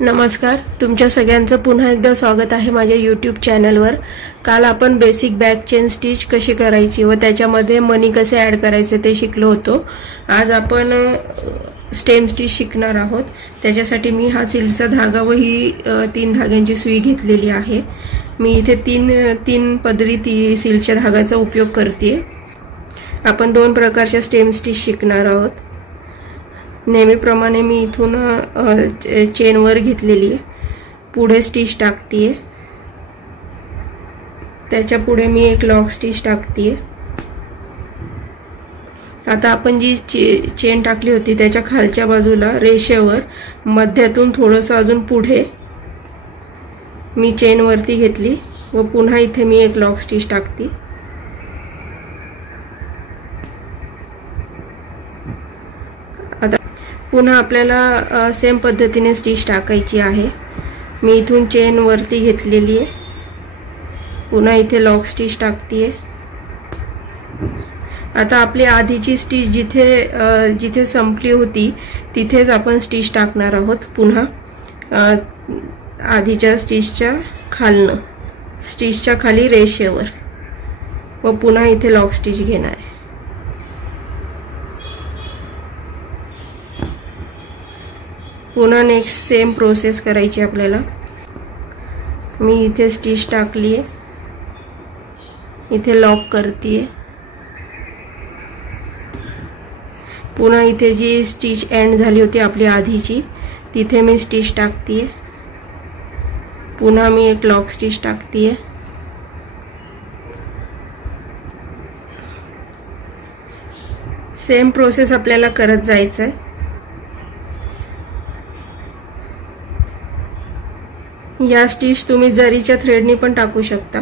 नमस्कार, तुमच्या सगळ्यांचं पुन्हा एकदा स्वागत आहे माझ्या YouTube चॅनलवर। काल आपण बेसिक बॅक चेन स्टिच कशी करायची व त्याच्यामध्ये मनी कसे ऍड करायचे ते शिकलो होतो। आज आपण स्टेम स्टिच शिकणार आहोत। त्याच्यासाठी मी हा सिल्कचा धागा व ही 3 धाग्यांची सुई घेतलेली आहे। मी इथे तीन पदरी सिल्कच्या धाग्याचा उपयोग करते। आपण 2 प्रकारच्या स्टेम स्टिच शिकणार आहोत। नेहमीप्रमाणे मी इथून चेन वर घेतलेली आहे, पुढे स्टिच टाकते, त्याच्या पुढे मी एक लॉक स्टिच टाकते। आता आपण जी चेन टाकली होती त्याच्या खालच्या बाजूला रेषेवर मध्यातून थोडंसं अजून पुढे मी चेन वरती घेतली व पुन्हा इथे मी एक लॉक स्टिच टाकते। पुन्हा आपल्याला सेम पद्धतीने स्टिच टाकायची आहे। मी इथून चेन वरती घेतलेली आहे, पुन्हा इथे लॉक स्टिच टाकते। आता आपली आधीची स्टिच जिथे संपली होती तिथेच आपण स्टिच टाकणार आहोत। पुन्हा आधीच्या स्टिचच्या खालनं स्टिचच्या खाली रेषेवर व पुन्हा इथे लॉक स्टिच घेणार आहे। पुन्हा नेक्स्ट सेम प्रोसेस करायची आपल्याला। मी इथे स्टिच टाकली आहे, इथे लॉक करते, पुन्हा इथे जी स्टिच एंड झाली होती आपली आधीची तिथे मी स्टिच टाकते, पुन्हा मी एक लॉक स्टिच टाकते। सेम प्रोसेस आपल्याला करत जायचं आहे। या स्टिच तुम्ही जरीच्या थ्रेडनी पण टाकू शकता।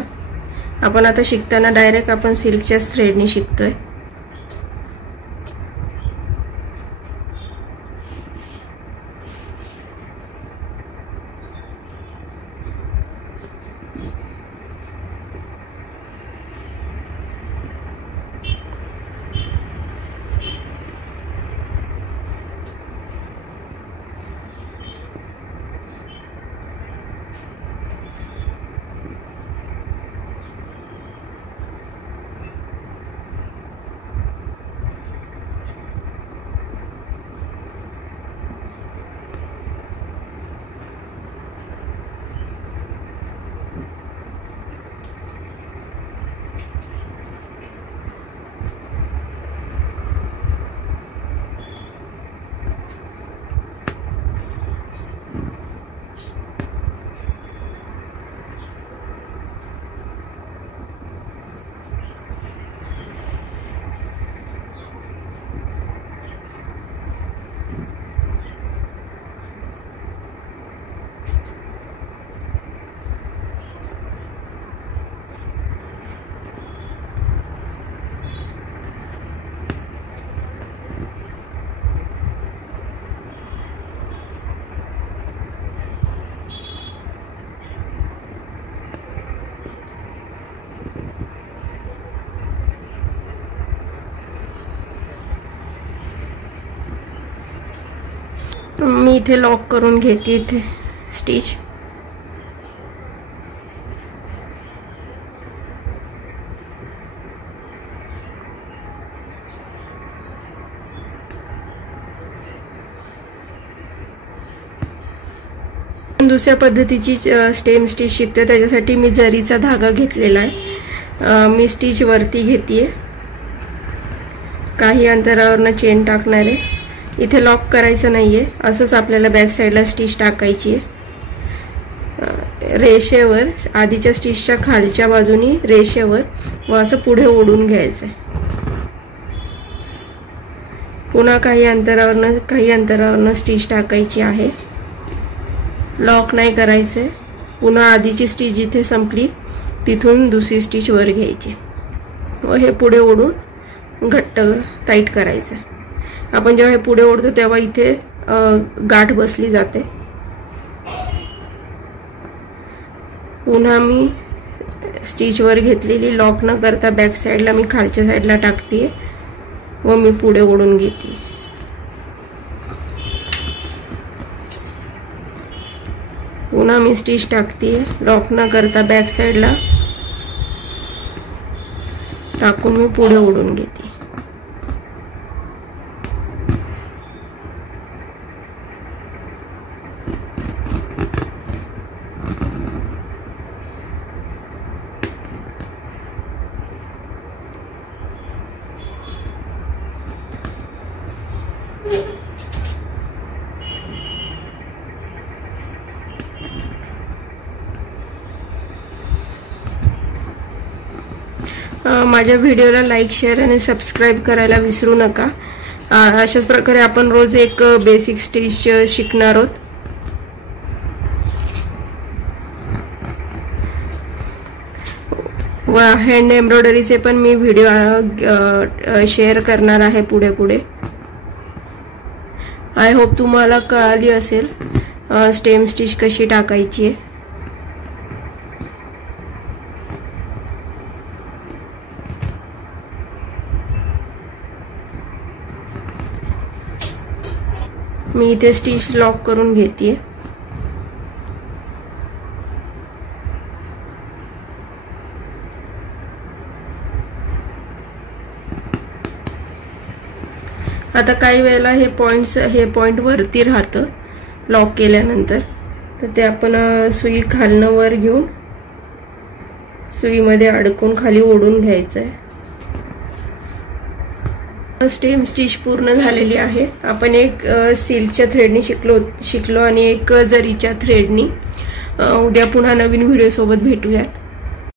आपण आता शिकताना डायरेक्ट आपण सिल्कच्या थ्रेडनी शिकतोय। मी इथे लॉक करून घेते इथे स्टिच। दुसऱ्या पद्धतीची स्टेम स्टिच शिकते, त्याच्यासाठी मी जरीचा धागा घेतलेला आहे। मी स्टिच वरती घेते, काही अंतरावरनं चेन टाकणार आहे। इथे लॉक करायचं नाहीये, असंच आपल्याला बॅक साइडला स्टिच टाकायची आहे। रेषेवर आधीच्या स्टिचच्या खालच्या बाजूनी रेषेवर व असं पुढे ओढून घ्यायचं। पुन्हा काही अंतरावरनं स्टिच टाकायची आहे, लॉक नाही करायचं। पुन्हा आधीची स्टिच जिथे संपली तिथून दुसरी स्टिच वर घ्यायची व हे पुढे ओढून घट्ट टाईट करायचं। आपण जेव्हा हे पुढे ओढतो तेव्हा इथे गाठ बसली जाते। पुन्हा मी स्टिच वर घेतलेली लॉक न करता बॅक साइडला मी खालच्या साइडला टाकते व मी पुढे ओढून घेते। पुन्हा मी स्टिच टाकते, लॉक न करता बॅक साइडला टाकून मी पुढे ओढून घेते। माझ्या व्हिडिओला लाईक, शेअर आणि सबस्क्राइब करायला विसरू नका। अशाच प्रकारे आपण रोज एक बेसिक स्टिच शिकणार आहोत। व हँड एम्ब्रॉयडरीचे पण मी व्हिडिओ शेअर करणार आहे पुढे पुढे। आय होप तुम्हाला कळाली असेल स्टेम स्टिच कशी टाकायची आहे। मी इथे स्टिच लॉक करून घेते। आता काही वेळेला हे पॉइंट वरती राहतं लॉक केल्यानंतर, तर ते आपण सुई खालनं वर घेऊन सुईमध्ये अडकून खाली ओढून घ्यायचं आहे। स्टेम स्टिच पूर्ण झालेली आहे। आपण एक सिल्कच्या थ्रेडनी शिकलो आणि एक जरीच्या थ्रेडनी। उद्या पुन्हा नवीन व्हिडिओ सोबत भेटूयात।